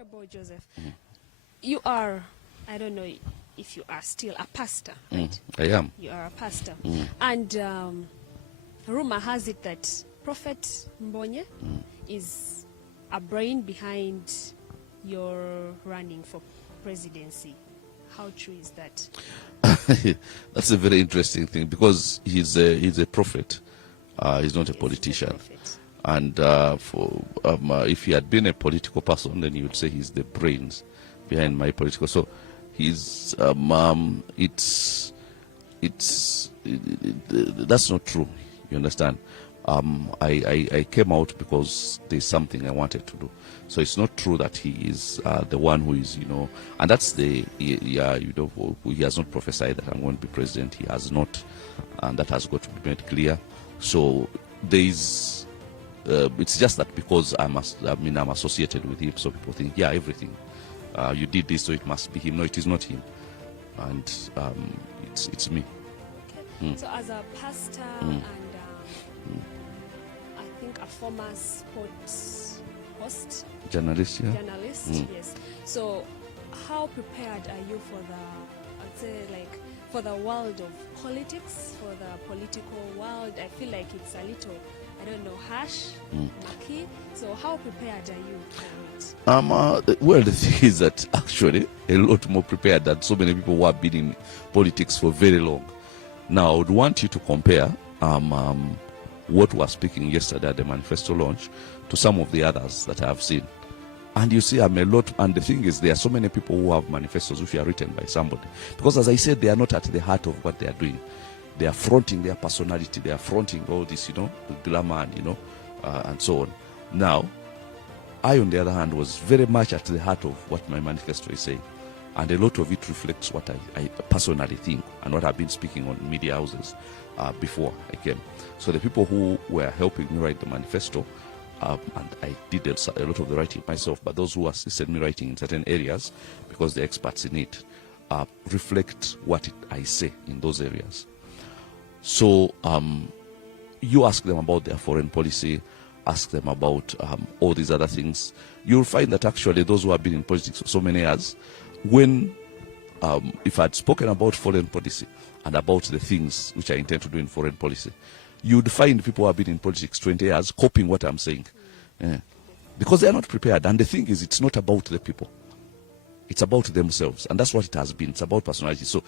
Honorable Joseph, you are, I don't know if you are still a pastor, right? I am. You are a pastor. And rumor has it that Prophet Mbonye is a brain behind your running for presidency. How true is that? That's a very interesting thing, because he's a prophet. He's not a politician. And if he had been a political person, then you would say he's the brains behind my political. So he's that's not true. You understand? I came out because there's something I wanted to do. So it's not true that he is the one who is, and that's he has not prophesied that I'm going to be president. He has not, and that has got to be made clear. So there is, it's just that because I'm associated with him, so people think, yeah, everything. You did this, so it must be him. No, it is not him. And it's me. Okay. So as a pastor and I think a former sports host, journalist, yes. So how prepared are you for for the world of politics, for the political world? I feel like it's a little, I don't know, harsh, murky. So how prepared are you for it? Well, the thing is that actually a lot more prepared than so many people who have been in politics for very long. Now, I would want you to compare what was speaking yesterday at the manifesto launch to some of the others that I have seen. And you see, I'm a lot, and the thing is, there are so many people who have manifestos which are written by somebody. Because as I said, they are not at the heart of what they are doing. They are fronting their personality, they are fronting all this, the glamour, and so on. Now, I, on the other hand, was very much at the heart of what my manifesto is saying. And a lot of it reflects what I personally think and what I've been speaking on media houses before I came. So the people who were helping me write the manifesto, and I did a lot of the writing myself, but those who assisted me writing in certain areas, because they're experts in it, reflect what I say in those areas. So you ask them about their foreign policy, ask them about all these other things. You'll find that actually those who have been in politics for so many years, when if I'd spoken about foreign policy and about the things which I intend to do in foreign policy, you'd find people who have been in politics 20 years copying what I'm saying. Because they're not prepared. And the thing is, it's not about the people. It's about themselves. And that's what it has been. It's about personality. So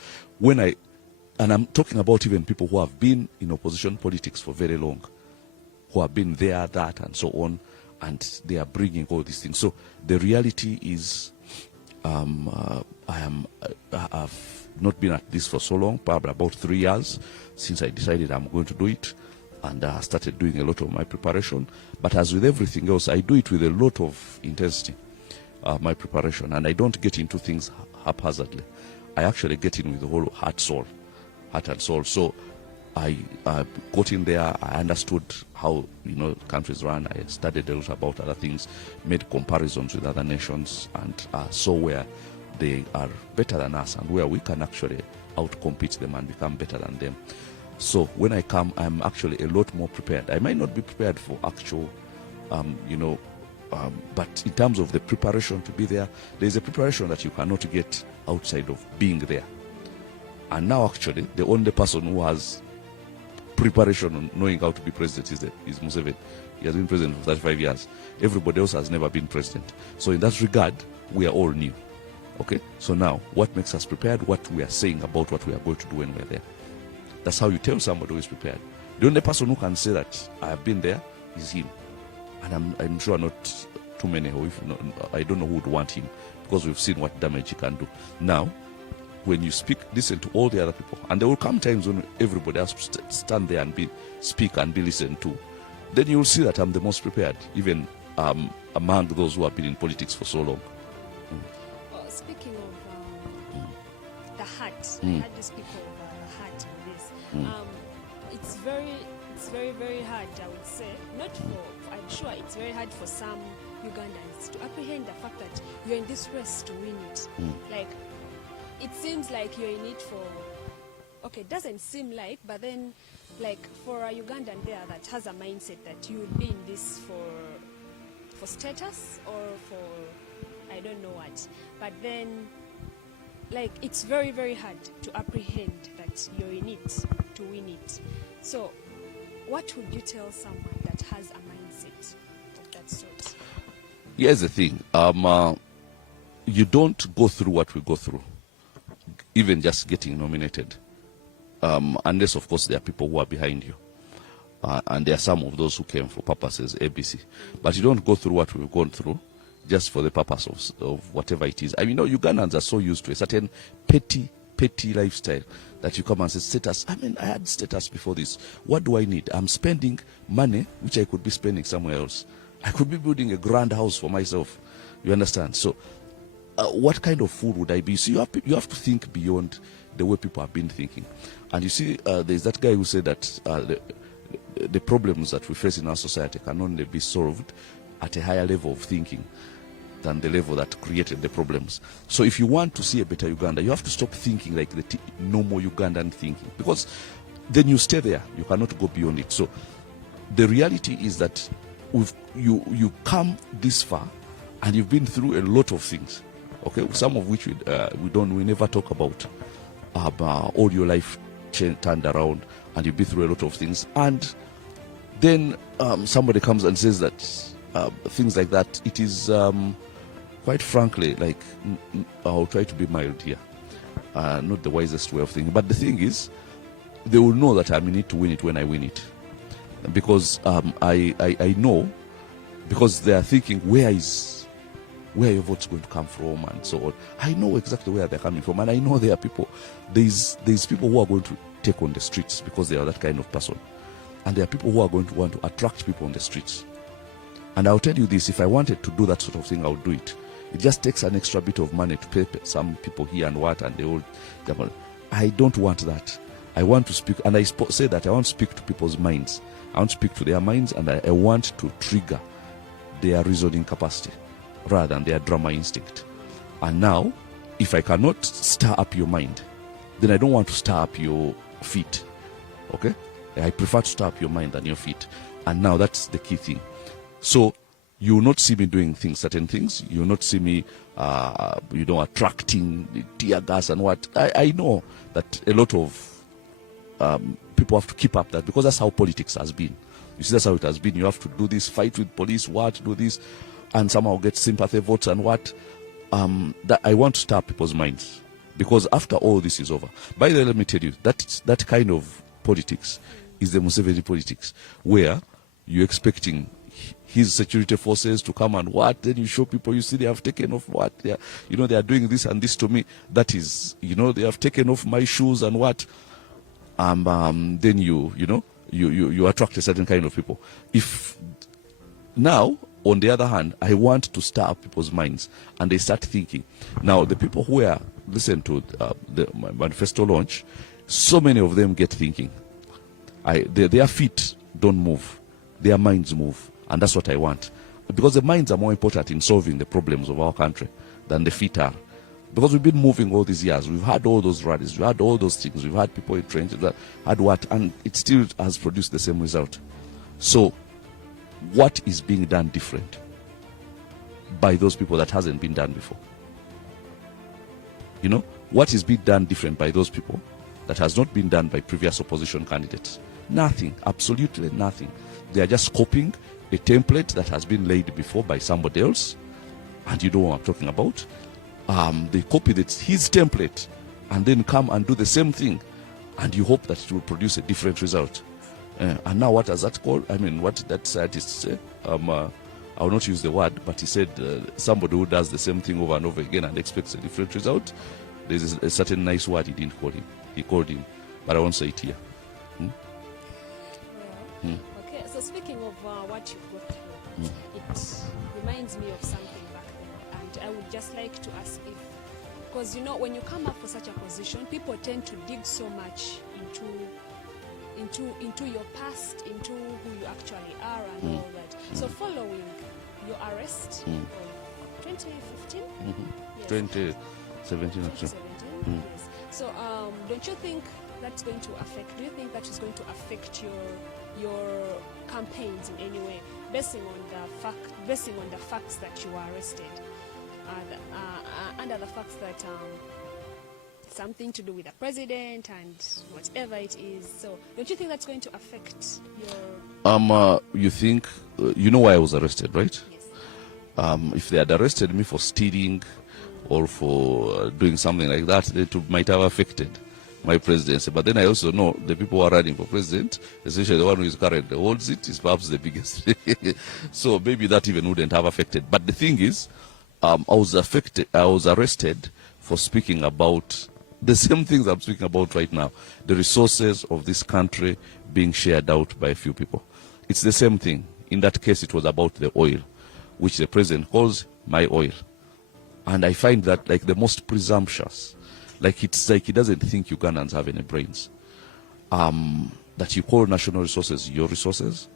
and I'm talking about even people who have been in opposition politics for very long, who have been there, that, and so on, and they are bringing all these things. So the reality is, I've not been at this for so long, probably about 3 years since I decided I'm going to do it, and I started doing a lot of my preparation. But as with everything else, I do it with a lot of intensity, my preparation, and I don't get into things haphazardly. I actually get in with the whole heart and soul. So I got in there, I understood how countries run, I studied a lot about other things, made comparisons with other nations, and saw where they are better than us and where we can actually outcompete them and become better than them. So when I come, I'm actually a lot more prepared. I might not be prepared for actual, but in terms of the preparation to be there, there's a preparation that you cannot get outside of being there. And now actually, the only person who has preparation on knowing how to be president is Museveni. He has been president for 35 years. Everybody else has never been president. So in that regard, we are all new. Okay? So now, what makes us prepared? What we are saying about what we are going to do when we're there. That's how you tell somebody who is prepared. The only person who can say that I have been there is him. And I'm sure not too many, or if not, I don't know who would want him, because we've seen what damage he can do. Now, when you speak, listen to all the other people. And there will come times when everybody has to stand there and speak and be listened to. Then you will see that I'm the most prepared, even among those who have been in politics for so long. Well, speaking of the heart, I had to speak of the heart in this. It's very, very hard, I would say. I'm sure it's very hard for some Ugandans to apprehend the fact that you're in this race to win it. Like, it seems like you're in it for, it doesn't seem like, but then, like, for a Ugandan there that has a mindset that you would be in this for status or for, I don't know what. But then, like, it's very, very hard to apprehend that you're in it to win it. So, what would you tell someone that has a mindset of that sort? Here's the thing. You don't go through what we go through, even just getting nominated, unless, of course, there are people who are behind you. And there are some of those who came for purposes ABC. But you don't go through what we've gone through just for the purpose of whatever it is. I mean, Ugandans are so used to a certain petty lifestyle that you come and say, status. I mean, I had status before this. What do I need? I'm spending money which I could be spending somewhere else. I could be building a grand house for myself. You understand? So what kind of fool would I be? So you have to think beyond the way people have been thinking. And you see, there's that guy who said that the problems that we face in our society can only be solved at a higher level of thinking than the level that created the problems. So if you want to see a better Uganda, you have to stop thinking like the normal Ugandan thinking, because then you stay there. You cannot go beyond it. So the reality is that you come this far and you've been through a lot of things, okay, some of which we never talk about. All your life turned around and you've been through a lot of things, and then somebody comes and says that things like that, it is quite frankly, like, I'll try to be mild here, not the wisest way of thinking, but the thing is, they will know that I'm in it to win it when I win it, because I know, because they are thinking, where your vote's going to come from and so on. I know exactly where they're coming from, and I know there are people, there's people who are going to take on the streets because they are that kind of person, and there are people who are going to want to attract people on the streets. And I'll tell you this, if I wanted to do that sort of thing, I would do it. It just takes an extra bit of money to pay some people here and what, and they all. I don't want that. I want to speak, and I say that I want to speak to people's minds. I want to speak to their minds, and I want to trigger their reasoning capacity rather than their drama instinct. And now, if I cannot stir up your mind, then I don't want to stir up your feet. Okay? I prefer to stir up your mind than your feet. And now that's the key thing. So you will not see me doing certain things. You will not see me, attracting tear gas and what. I know that a lot of people have to keep up that, because that's how politics has been. You see, that's how it has been. You have to do this, fight with police, do this, and somehow get sympathy votes and what. That I want to stir up people's minds, because after all this is over. By the way, let me tell you, that kind of politics is the Museveni politics, where you're expecting his security forces to come and what, then you show people, you see they have taken off what, they are doing this and this to me, that is, they have taken off my shoes and what, then you attract a certain kind of people. If now, on the other hand, I want to stir up people's minds and they start thinking. Now, the people who listen to my manifesto launch, so many of them get thinking. Their feet don't move, their minds move. And that's what I want. Because the minds are more important in solving the problems of our country than the feet are. Because we've been moving all these years. We've had all those rallies. We've had all those things. We've had people in trenches that had what. And it still has produced the same result. So what is being done different by those people that hasn't been done before? What is being done different by those people that has not been done by previous opposition candidates? Nothing. Absolutely nothing. They are just copying a template that has been laid before by somebody else, and you know what I'm talking about. They copy his template and then come and do the same thing, and you hope that it will produce a different result. And now what is that called? I mean, what did that scientist say? I will not use the word, but he said somebody who does the same thing over and over again and expects a different result. There's a certain nice word he didn't call him. He called him, but I won't say it here. Okay, so speaking of what you've got through, it reminds me of something back there, and I would just like to ask if, because when you come up for such a position, people tend to dig so much into your past, into who you actually are and all that. So following your arrest of 2015? Yes. 2017 actually. 2017, yes. So don't you think that's going to affect, do you think that is going to affect your campaigns in any way, basing on the facts that you were arrested? under the fact that something to do with the president and whatever it is. So don't you think that's going to affect your... You think, you know why I was arrested, right? Yes. If they had arrested me for stealing or for doing something like that, it might have affected my presidency. But then I also know the people who are running for president, especially the one who is currently holds it, is perhaps the biggest. So maybe that even wouldn't have affected. But the thing is, I was arrested for speaking about the same things I'm speaking about right now. The resources of this country being shared out by a few people. It's the same thing. In that case, it was about the oil, which the president calls my oil. And I find that like the most presumptuous. Like it's like he doesn't think Ugandans have any brains. That you call national resources your resources.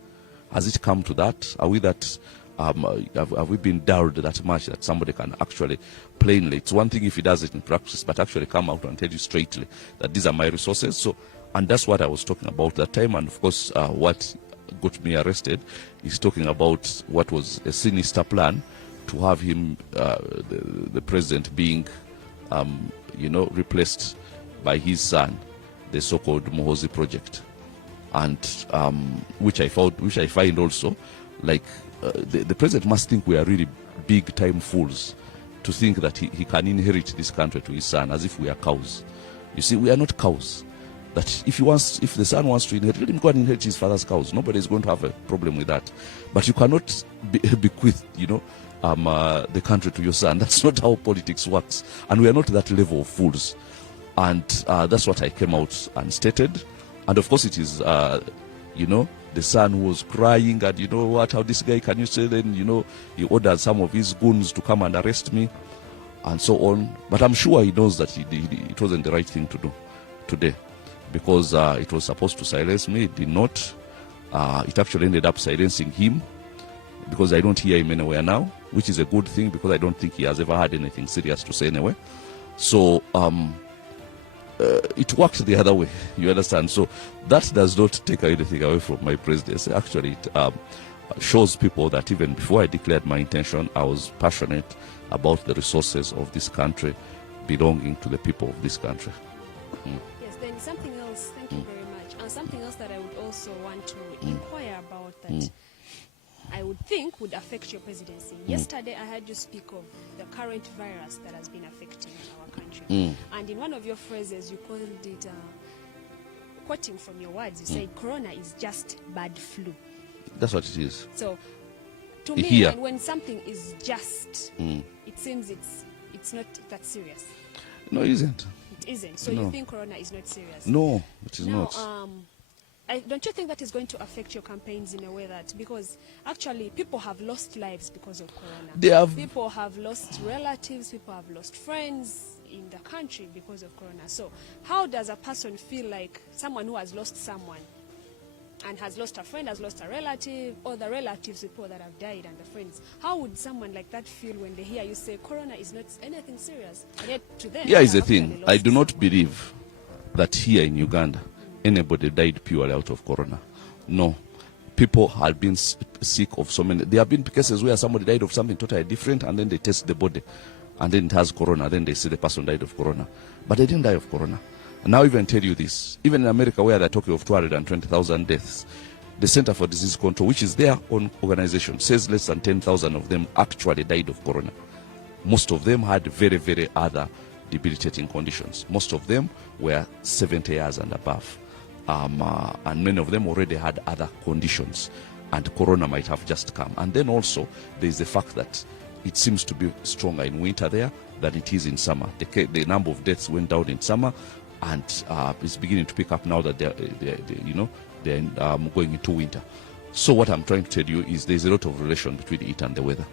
Has it come to that? Are we that... have we been dulled that much that somebody can actually plainly, it's one thing if he does it in practice, but actually come out and tell you straightly that these are my resources. So, and that's what I was talking about that time. And of course, what got me arrested is talking about what was a sinister plan to have him, the president, being, replaced by his son, the so-called Mohozi project, and which I find also like. The president must think we are really big-time fools to think that he can inherit this country to his son as if we are cows. You see, we are not cows. That if the son wants to inherit, let him go and inherit his father's cows. Nobody is going to have a problem with that. But you cannot bequeath, the country to your son. That's not how politics works. And we are not that level of fools. And that's what I came out and stated. And of course it is, the son who was crying, and you know what, how this guy, can you say then, he ordered some of his goons to come and arrest me, and so on. But I'm sure he knows that it wasn't the right thing to do today, because it was supposed to silence me. It did not. It actually ended up silencing him, because I don't hear him anywhere now, which is a good thing, because I don't think he has ever had anything serious to say anyway. So, it worked the other way, you understand? So that does not take anything away from my presidency. Actually, it shows people that even before I declared my intention, I was passionate about the resources of this country belonging to the people of this country. Yes, then something else, thank you very much. And something else that I would also want to inquire about that I would think would affect your presidency. Yesterday I heard you speak of the current virus that has been affecting our country. And in one of your phrases you called it, quoting from your words, you said corona is just bad flu. That's what it is. So to me, when something is just, it seems it's not that serious. No, it isn't. It isn't. So you think corona is not serious? No, it is not. Don't you think that is going to affect your campaigns in a way that, because actually people have lost lives because of corona. People have lost relatives, people have lost friends in the country because of corona. So how does a person feel like someone who has lost someone and has lost a friend, has lost a relative, or the relatives, people that have died and the friends, how would someone like that feel when they hear you say corona is not anything serious? And yet to them, yeah, is the thing. I do not believe that here in Uganda anybody died purely out of corona. No. People have been sick of so many. There have been cases where somebody died of something totally different, and then they test the body, and then it has corona, then they say the person died of corona. But they didn't die of corona. And now even tell you this, even in America where they're talking of 220,000 deaths, the Center for Disease Control, which is their own organization, says less than 10,000 of them actually died of corona. Most of them had very, very other debilitating conditions. Most of them were 70 years and above. And many of them already had other conditions, and corona might have just come. And then also there is the fact that it seems to be stronger in winter there than it is in summer. The number of deaths went down in summer, and it's beginning to pick up now that they're going into winter. So what I'm trying to tell you is there's a lot of relation between it and the weather.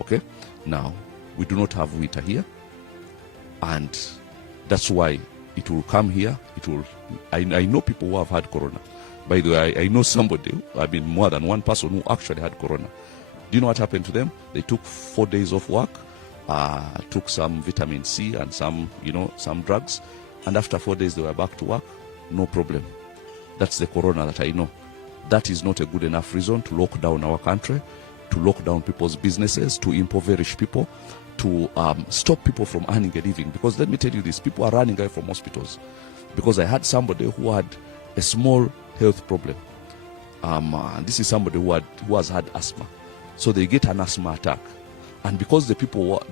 Okay, now we do not have winter here, and that's why it will come here. It will. I know people who have had corona. By the way, I know somebody, more than one person who actually had corona. Do you know what happened to them? They took 4 days off work, took some vitamin C and some drugs, and after 4 days they were back to work. No problem. That's the corona that I know. That is not a good enough reason to lock down our country to lock down people's businesses, to impoverish people, to stop people from earning a living. Because let me tell you this, people are running away from hospitals. Because I had somebody who had a small health problem. This is somebody who has had asthma. So they get an asthma attack. And because people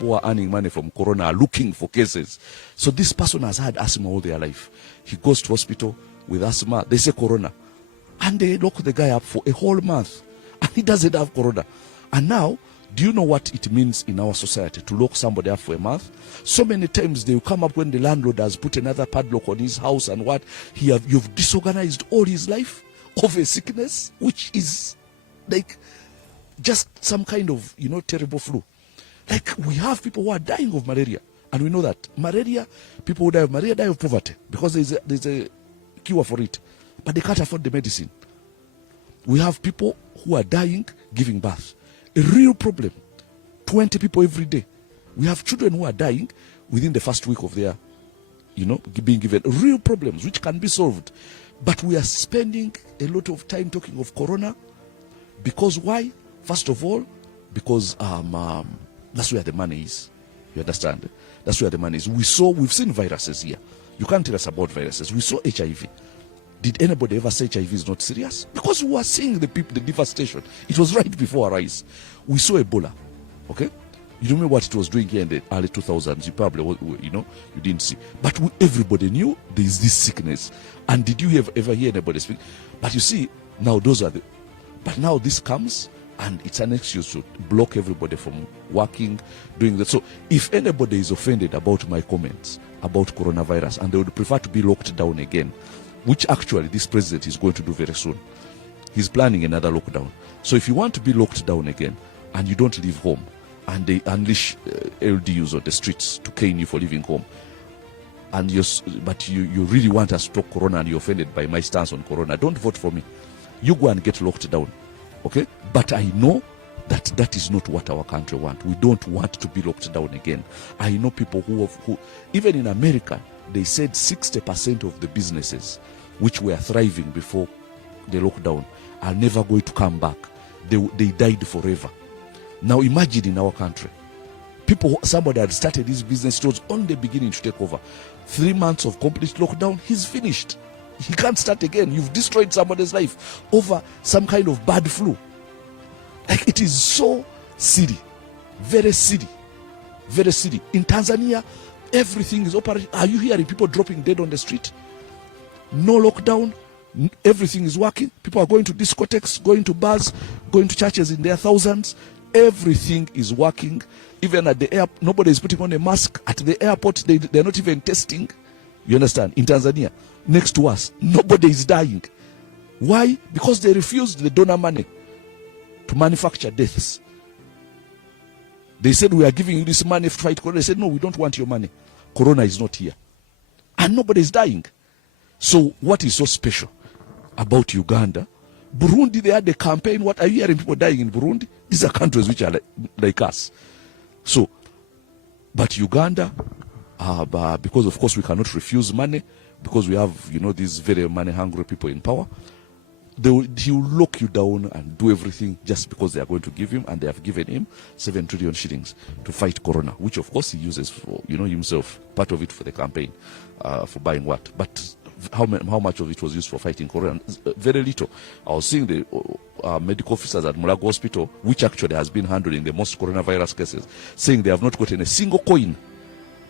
who are earning money from corona are looking for cases. So this person has had asthma all their life. He goes to hospital with asthma. They say corona. And they lock the guy up for a whole month. And he doesn't have corona. And now, do you know what it means in our society to lock somebody up for a month? So many times they will come up when the landlord has put another padlock on his house and what? You've disorganized all his life of a sickness, which is like just some kind of, terrible flu. Like we have people who are dying of malaria. And we know that malaria, people who die of malaria die of poverty because there's a cure for it. But they can't afford the medicine. We have people who are dying giving birth. A real problem. 20 people every day. We have children who are dying within the first week of their, being given. Real problems which can be solved. But we are spending a lot of time talking of corona. Because why? First of all, because that's where the money is. You understand? That's where the money is. We've seen viruses here. You can't tell us about viruses. We saw HIV. Did anybody ever say HIV is not serious? Because we were seeing the devastation. It was right before our eyes. We saw Ebola. Okay? You remember what it was doing here in the early 2000s. You probably, you didn't see. But everybody knew there is this sickness. And did you ever hear anybody speak? But you see, now but now this comes and it's an excuse to block everybody from working, doing that. So if anybody is offended about my comments about coronavirus and they would prefer to be locked down again, which actually this president is going to do very soon. He's planning another lockdown. So if you want to be locked down again and you don't leave home and they unleash LDUs on the streets to cane you for leaving home, but you really want us to talk corona and you're offended by my stance on corona, don't vote for me. You go and get locked down. Okay? But I know that is not what our country wants. We don't want to be locked down again. I know people who even in America, they said 60% of the businesses which were thriving before the lockdown are never going to come back. They died forever. Now imagine in our country, somebody had started his business, it was only beginning to take over. 3 months of complete lockdown, he's finished. He can't start again. You've destroyed somebody's life over some kind of bad flu. Like it is so silly. Very silly. Very silly. In Tanzania, everything is operating. Are you hearing people dropping dead on the street? No lockdown. Everything is working. People are going to discotheques, going to bars, going to churches in their thousands. Everything is working. Even at the airport, nobody is putting on a mask. At the airport, they're not even testing. You understand? In Tanzania, next to us, nobody is dying. Why? Because they refused the donor money to manufacture deaths. They said, we are giving you this money to fight corona. They said, no, we don't want your money. Corona is not here. And nobody is dying. So what is so special about Uganda? Burundi, they had a campaign. What are you hearing people dying in Burundi? These are countries which are like us. So, but Uganda, because of course we cannot refuse money, because we have, these very money-hungry people in power, he will lock you down and do everything just because they are going to give him, and they have given him 7 trillion shillings to fight corona, which of course he uses for, himself, part of it for the campaign, for buying what. But how much of it was used for fighting corona? Very little. I was seeing the medical officers at Mulago Hospital, which actually has been handling the most coronavirus cases, saying they have not gotten a single coin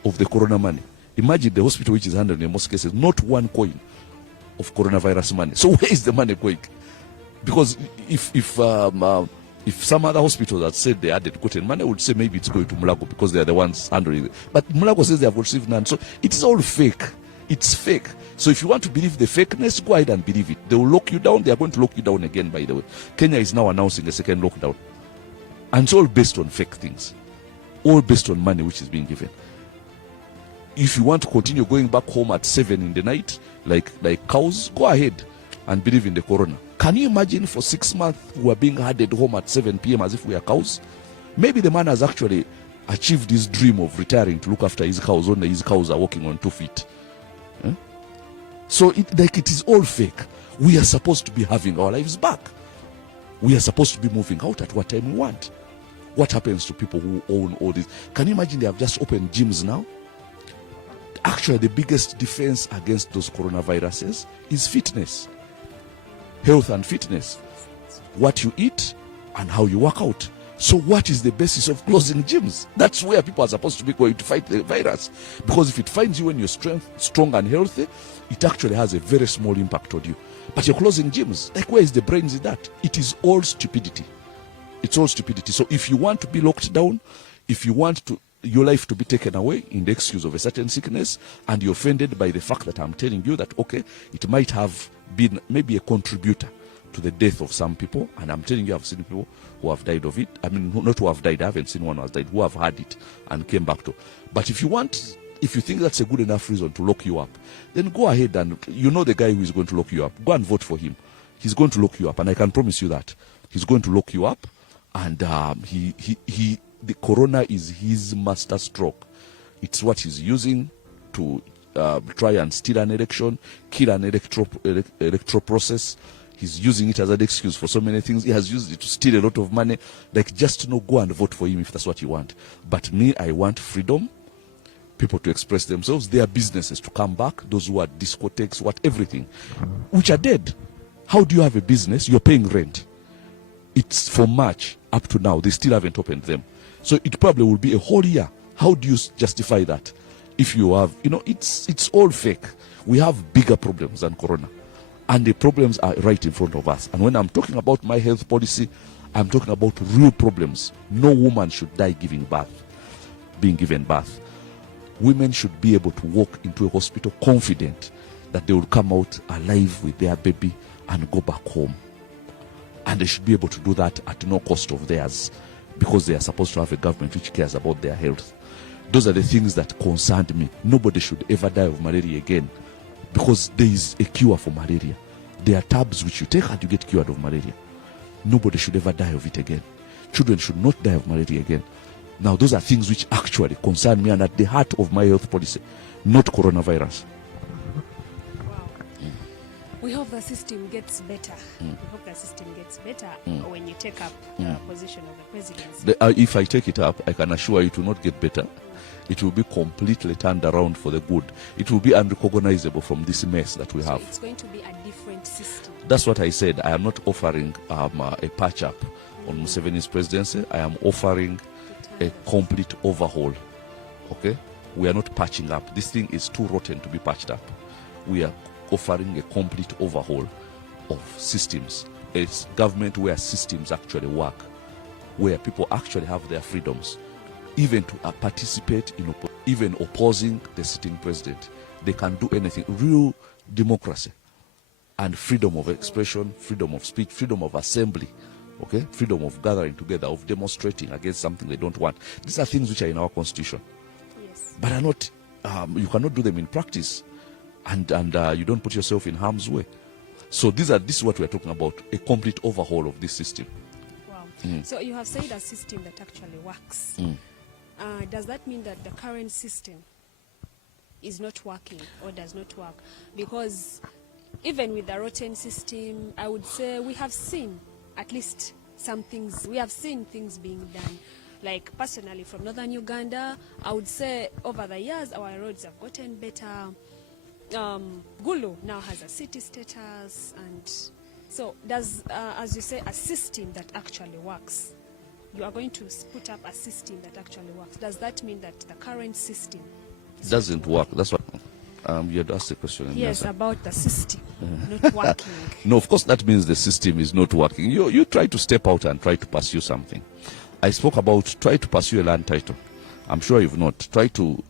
of the corona money. Imagine the hospital which is handling the most cases, not one coin of coronavirus money. So where is the money going? Because if some other hospitals had said they hadn't gotten money, I would say maybe it's going to Mulago because they are the ones handling it. But Mulago says they have received none. So it's all fake. It's fake. So if you want to believe the fakeness, go ahead and believe it. They will lock you down. They are going to lock you down again, by the way. Kenya is now announcing a second lockdown. And it's all based on fake things. All based on money which is being given. If you want to continue going back home at 7 in the night, like cows, go ahead and believe in the corona. Can you imagine for 6 months we are being herded home at 7 p.m. as if we are cows? Maybe the man has actually achieved his dream of retiring to look after his cows, only his cows are walking on 2 feet. So it is all fake. We are supposed to be having our lives back. We are supposed to be moving out at what time we want. What happens to people who own all this? Can you imagine they have just opened gyms now? Actually, the biggest defense against those coronaviruses is fitness. Health and fitness. What you eat and how you work out. So what is the basis of closing gyms? That's where people are supposed to be going to fight the virus. Because if it finds you when you're strong and healthy, it actually has a very small impact on you. But you're closing gyms. Like, where is the brains in that? It is all stupidity. It's all stupidity. So if you want to be locked down, if you want your life to be taken away in the excuse of a certain sickness, and you're offended by the fact that I'm telling you that, okay, it might have been maybe a contributor to the death of some people, and I'm telling you I've seen people who have died of it. I mean, not who have died, I haven't seen one who has died, who have had it and came back to. But if you think that's a good enough reason to lock you up, then go ahead, and you know the guy who is going to lock you up. Go and vote for him. He's going to lock you up, and I can promise you that. He's going to lock you up, and the corona is his master stroke. It's what he's using to try and steal an election, kill an electoral process. He's using it as an excuse for so many things. He has used it to steal a lot of money. Like, just go and vote for him if that's what you want. But me, I want freedom. People to express themselves, their businesses to come back, those who are discotheques, everything, which are dead. How do you have a business? You're paying rent. It's for March up to now. They still haven't opened them. So it probably will be a whole year. How do you justify that? If you have, it's all fake. We have bigger problems than corona. And the problems are right in front of us. And when I'm talking about my health policy, I'm talking about real problems. No woman should die being given birth. Women should be able to walk into a hospital confident that they will come out alive with their baby and go back home. And they should be able to do that at no cost of theirs, because they are supposed to have a government which cares about their health. Those are the things that concerned me. Nobody should ever die of malaria again, because there is a cure for malaria. There are tabs which you take and you get cured of malaria. Nobody should ever die of it again. Children should not die of malaria again. Now, those are things which actually concern me and at the heart of my health policy, not coronavirus. Wow. We hope the system gets better. We hope the system gets better when you take up the position of the presidency. If I take it up, I can assure you it will not get better. It will be completely turned around for the good. It will be unrecognizable from this mess that we have. So it's going to be a different system. That's what I said. I am not offering a patch up on Museveni's presidency. I am offering a complete overhaul. Okay? We are not patching up. This thing is too rotten to be patched up. We are offering a complete overhaul of systems. It's government where systems actually work, where people actually have their freedoms, even to participate in even opposing the sitting president. They can do anything. Real democracy and freedom of expression, freedom of speech, freedom of assembly, okay, freedom of gathering together, of demonstrating against something they don't want. These are things which are in our constitution, yes, but are not. You cannot do them in practice, and you don't put yourself in harm's way. So this is what we are talking about: a complete overhaul of this system. Wow. So you have said a system that actually works. Does that mean that the current system is not working or does not work? Because even with the rotten system, I would say we have seen at least some things. We have seen things being done. Like personally from northern Uganda, I would say over the years our roads have gotten better. Gulu now has a city status, and so does, as you say, a system that actually works. You are going to put up a system that actually works. Does that mean that the current system doesn't work? That's what you had asked the question. Yes, about the system not working. No, of course that means the system is not working. You try to step out and try to pursue something. I spoke about try to pursue a land title. I'm sure you've not. Try to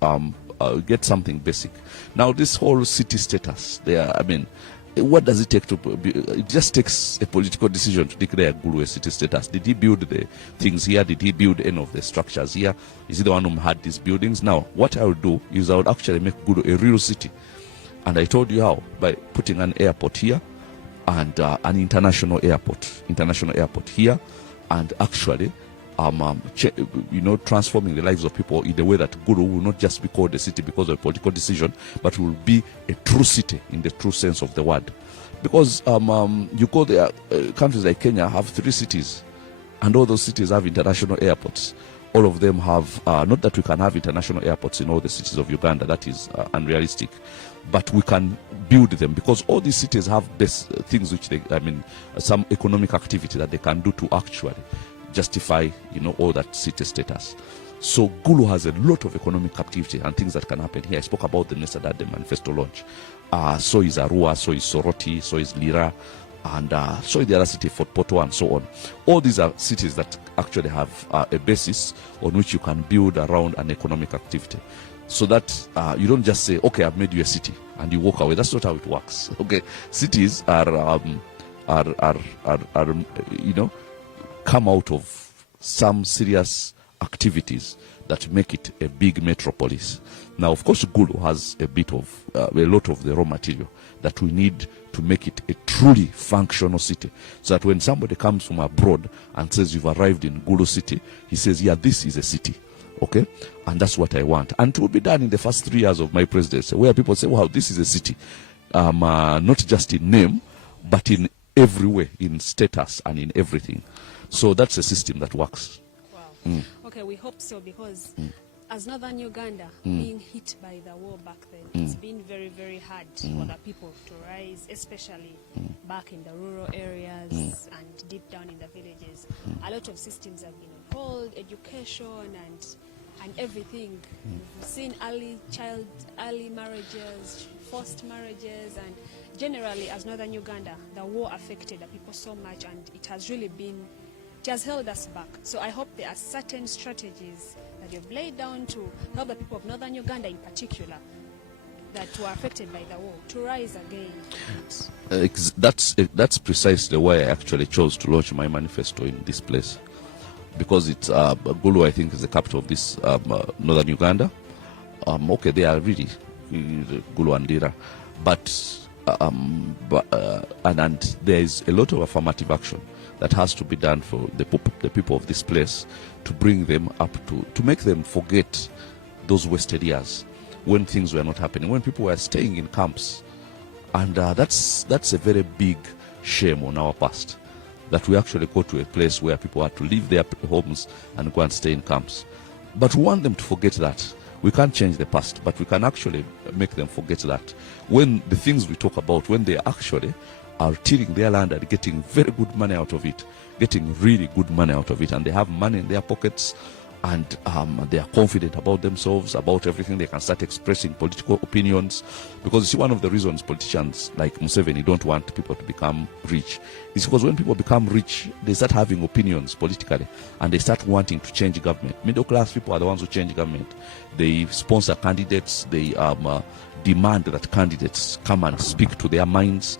get something basic. Now this whole city status, what does it take to be? It just takes a political decision to declare Gulu a city status. Did he build the things here? Did he build any of the structures here? Is he the one who had these buildings? Now, what I would do is I would actually make Gulu a real city. And I told you how, by putting an airport here and an international airport here, and actually transforming the lives of people in the way that Gulu will not just be called a city because of a political decision, but will be a true city in the true sense of the word. Because you go there, countries like Kenya have 3 cities, and all those cities have international airports. All of them have, not that we can have international airports in all the cities of Uganda, that is unrealistic, but we can build them, because all these cities have things which some economic activity that they can do to actually justify, all that city status. So Gulu has a lot of economic activity and things that can happen here. I spoke about the Nesadade manifesto launch. So is Arua, so is Soroti, so is Lira, and so is the other city, Fort Porto, and so on. All these are cities that actually have a basis on which you can build around an economic activity. So that you don't just say, okay, I've made you a city, and you walk away. That's not how it works. Okay, cities are come out of some serious activities that make it a big metropolis. Now, of course, Gulu has a lot of the raw material that we need to make it a truly functional city, so that when somebody comes from abroad and says you've arrived in Gulu city, he says, yeah, this is a city. Okay, and that's what I want. And it will be done in the first 3 years of my presidency, where people say, wow, this is a city, not just in name, but in every way, in status and in everything. So that's a system that works. Wow. Okay, we hope so, because as Northern Uganda, being hit by the war back then, it's been very, very hard for the people to rise, especially back in the rural areas and deep down in the villages. A lot of systems have been on hold, education and everything. We've seen early marriages, forced marriages, and generally, as Northern Uganda, the war affected the people so much, and it has held us back. So I hope there are certain strategies that you've laid down to help the people of Northern Uganda in particular that were affected by the war to rise again. That's precisely why I actually chose to launch my manifesto in this place, because it's Gulu, I think, is the capital of this Northern Uganda. Okay, they are really Gulu and Lira, but there is a lot of affirmative action that has to be done for the people of this place, to bring them up to make them forget those wasted years when things were not happening, when people were staying in camps. And that's a very big shame on our past, that we actually go to a place where people had to leave their homes and go and stay in camps. But we want them to forget that. We can't change the past, but we can actually make them forget that. When the things we talk about, when they actually are tilling their land and getting very good money out of it, getting really good money out of it, and they have money in their pockets, and they are confident about themselves, about everything, they can start expressing political opinions. Because you see, one of the reasons politicians like Museveni don't want people to become rich is because when people become rich, they start having opinions politically, and they start wanting to change government. Middle class people are the ones who change government. They sponsor candidates, they demand that candidates come and speak to their minds.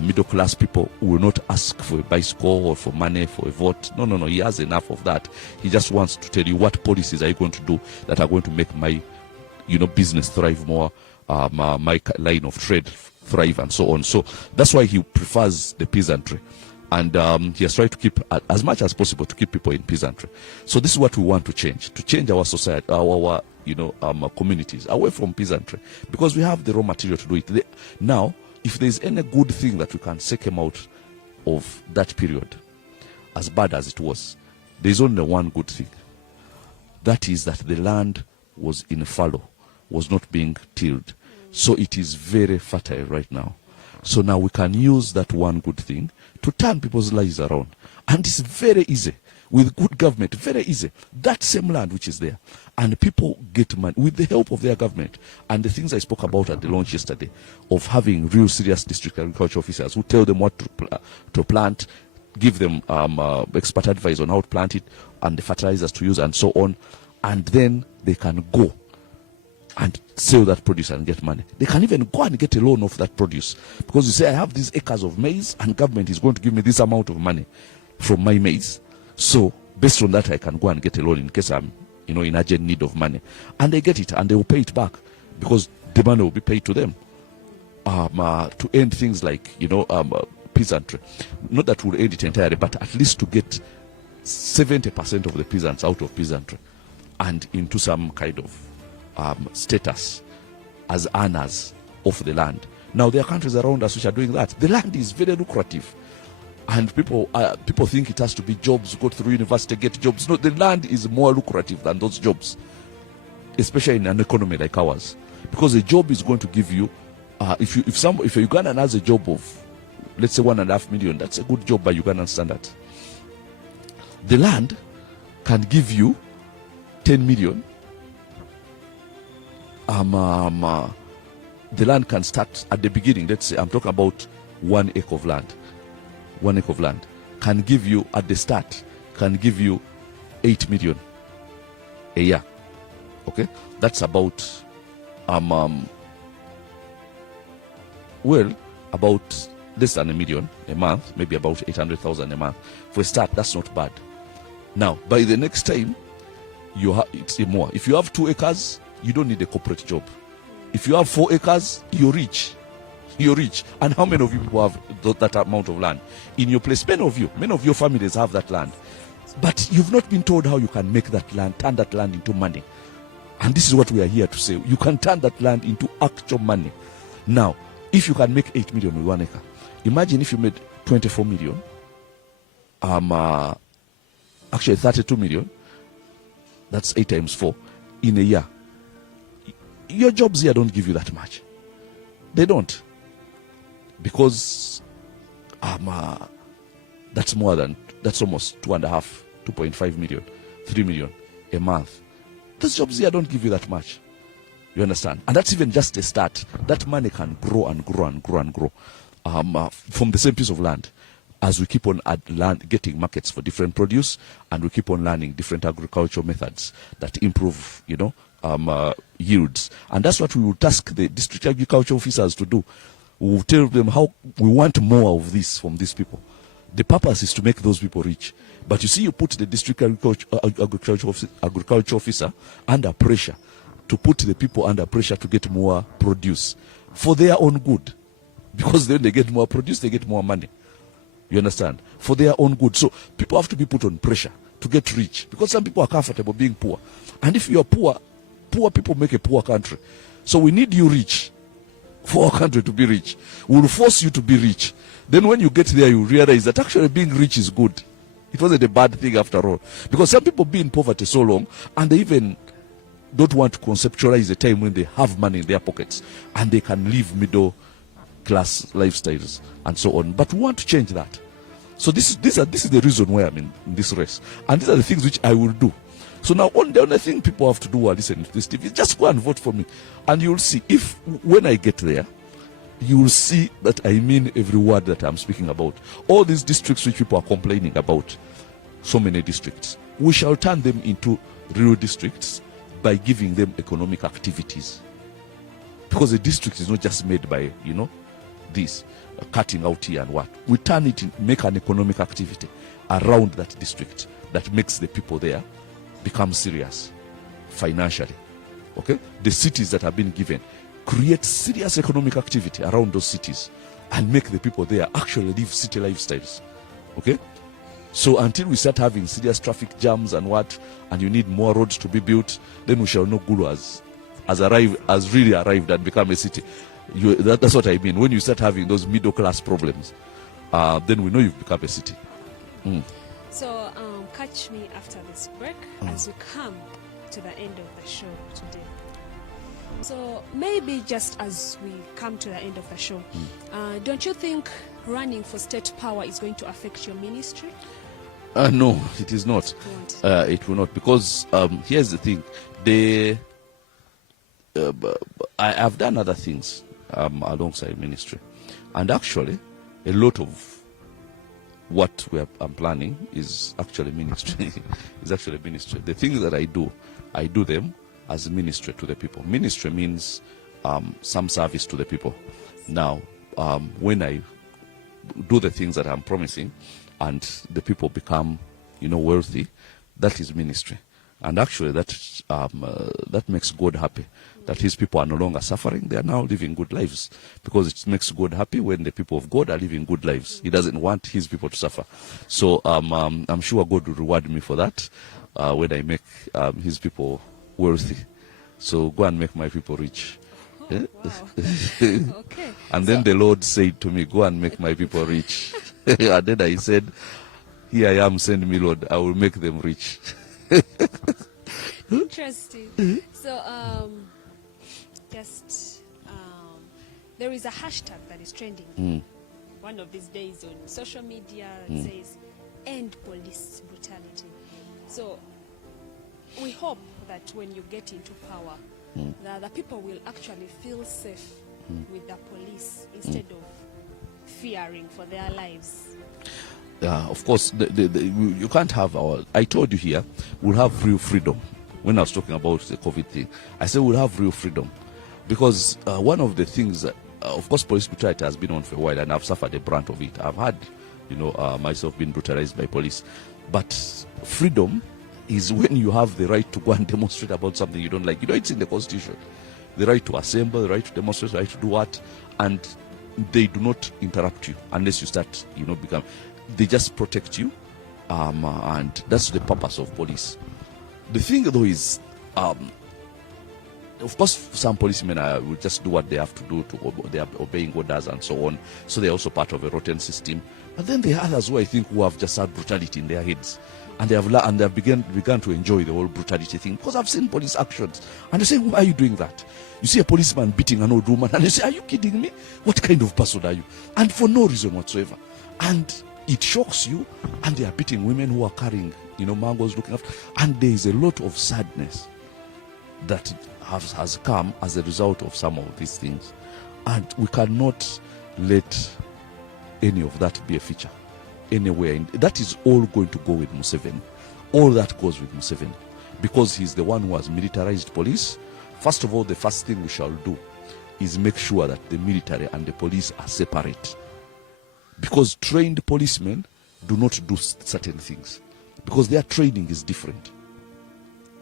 Middle class people will not ask for a bicycle or for money for a vote. No, he has enough of that. He just wants to tell you, what policies are you going to do that are going to make my business thrive more, my line of trade thrive, and so on. So that's why he prefers the peasantry, and he has tried to keep as much as possible to keep people in peasantry. So this is what we want to change our society, our communities away from peasantry, because we have the raw material to do it. Now, if there's any good thing that we can come out of that period, as bad as it was, there's only one good thing. That is that the land was in fallow, was not being tilled. So it is very fertile right now. So now we can use that one good thing to turn people's lives around. And it's very easy. With good government, very easy. That same land which is there, and people get money with the help of their government. And the things I spoke about at the launch yesterday, of having real serious district agriculture officers who tell them what to plant, give them expert advice on how to plant it, and the fertilizers to use, and so on. And then they can go and sell that produce and get money. They can even go and get a loan off that produce, because you say, I have these acres of maize and government is going to give me this amount of money from my maize. So based on that, I can go and get a loan in case I'm, in urgent need of money. And they get it, and they will pay it back, because the money will be paid to them. To end things like, peasantry. Not that we'll end it entirely, but at least to get 70% of the peasants out of peasantry and into some kind of status as owners of the land. Now there are countries around us which are doing that. The land is very lucrative, and people think it has to be jobs, go through university, get jobs. No, the land is more lucrative than those jobs, especially in an economy like ours, because a job is going to give you, if a Ugandan has a job of, let's say, 1.5 million, that's a good job by Ugandan standards. The land can give you 10 million. The land can start at the beginning. Let's say I'm talking about 1 acre of land. 1 acre of land can give you at the start, can give you 8 million a year. Okay, that's about about less than $1 million a month, maybe about 800,000 a month. For a start, that's not bad. Now, by the next time, it's more. If you have 2 acres, you don't need a corporate job. If you have 4 acres, you're rich. You're rich. And how many of you people have that amount of land in your place? Many of your families have that land. But you've not been told how you can make that land, turn that land into money. And this is what we are here to say. You can turn that land into actual money. Now, if you can make 8 million with 1 acre, imagine if you made 24 million, actually 32 million, that's 8 times 4 in a year. Your jobs here don't give you that much. They don't. Because that's almost 2.5 million, 3 million a month. Those jobs here don't give you that much. You understand? And that's even just a start. That money can grow and grow and grow and grow from the same piece of land, as we keep on getting markets for different produce, and we keep on learning different agricultural methods that improve, yields. And that's what we will task the district agriculture officers to do. We will tell them how we want more of this from these people. The purpose is to make those people rich. But you see, you put the district agriculture officer under pressure, to put the people under pressure to get more produce for their own good. Because then they get more produce, they get more money. You understand? For their own good. So people have to be put on pressure to get rich, because some people are comfortable being poor. And if you are poor people make a poor country. So we need you rich for our country to be rich. We will force you to be rich. Then when you get there, you realize that actually being rich is good. It wasn't a bad thing after all. Because some people be in poverty so long, and they even don't want to conceptualize the time when they have money in their pockets and they can live middle class lifestyles and so on. But we want to change that. So this is the reason why I'm in this race. And these are the things which I will do. So now the only thing people have to do while listening to this TV is just go and vote for me. And you'll see, when I get there, you will see that I mean every word that I'm speaking about. All these districts which people are complaining about, so many districts, we shall turn them into real districts by giving them economic activities. Because a district is not just made by, this cutting out here and what. We turn it make an economic activity around that district that makes the people there become serious financially. Okay? The cities that have been given create serious economic activity around those cities and make the people there actually live city lifestyles. Okay? So until we start having serious traffic jams and what, and you need more roads to be built, then we shall know Gulu has really arrived and become a city. That's what I mean. When you start having those middle class problems, then we know you've become a city. So catch me after this break as we come to the end of the show today. So maybe just as we come to the end of the show, don't you think running for state power is going to affect your ministry? No, it is not. It will not, because here's the thing. I've done other things alongside ministry, and actually a lot of what I'm planning is actually ministry. The things that I do them as ministry to the people. Ministry means some service to the people. Now, when I do the things that I'm promising and the people become, wealthy, that is ministry. And actually, that makes God happy. That his people are no longer suffering. They are now living good lives. Because it makes God happy when the people of God are living good lives. He doesn't want his people to suffer. So I'm sure God will reward me for that when I make his people wealthy. So go and make my people rich. Oh, wow. Okay. And then the Lord said to me, go and make my people rich. And then I said, here I am, send me, Lord. I will make them rich. Interesting. So, there is a hashtag that is trending one of these days on social media that says, end police brutality. So, we hope that when you get into power, that the people will actually feel safe with the police instead of fearing for their lives. Of course, you can't have I told you here, we'll have real freedom. When I was talking about the COVID thing, I said we'll have real freedom. Because one of the things that, of course, police brutality has been on for a while, and I've suffered the brunt of it. I've had, myself being brutalized by police. But freedom is when you have the right to go and demonstrate about something you don't like. It's in the Constitution. The right to assemble, the right to demonstrate, the right to do what, and they do not interrupt you unless you start, they just protect you, and that's the purpose of police. The thing, though, is, of course, some policemen will just do what they have to do, they are obeying orders and so on, so they're also part of a rotten system. But then there are others who I think who have just had brutality in their heads, and they have begun to enjoy the whole brutality thing, because I've seen police actions, and they say, why are you doing that? You see a policeman beating an old woman, and they say, are you kidding me? What kind of person are you? And for no reason whatsoever. And it shocks you, and they are beating women who are carrying, mangoes, looking after. And there is a lot of sadness that has come as a result of some of these things. And we cannot let any of that be a feature anywhere. That is all going to go with Museveni. All that goes with Museveni. Because he's the one who has militarized police. First of all, the first thing we shall do is make sure that the military and the police are separate. Because trained policemen do not do certain things. Because their training is different.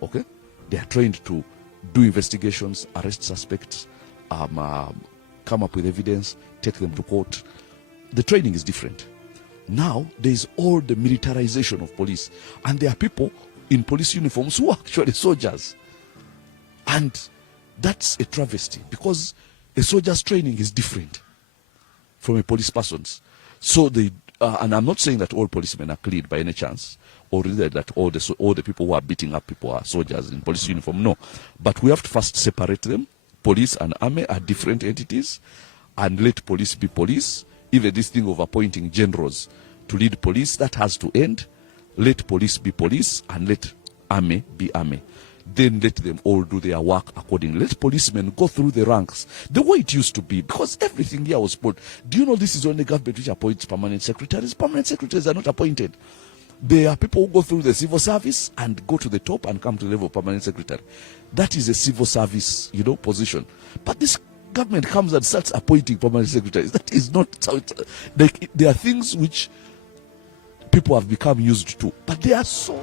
Okay? They are trained to do investigations, arrest suspects, come up with evidence, take them to court. The training is different. Now, there is all the militarization of police. And there are people in police uniforms who are actually soldiers. And that's a travesty, because a soldier's training is different from a police person's. So and I'm not saying that all policemen are clean by any chance, or that all the people who are beating up people are soldiers in police uniform. No, but we have to first separate them. Police and army are different entities, and let police be police. Even this thing of appointing generals to lead police, that has to end. Let police be police, and let army be army. Then let them all do their work accordingly. Let policemen go through the ranks the way it used to be, because everything here was put. Do you know this is only government which appoints permanent secretaries? Permanent secretaries are not appointed. There are people who go through the civil service and go to the top and come to the level of permanent secretary. That is a civil service, position. But this government comes and starts appointing permanent secretaries. That is not how there are things which people have become used to, but they are so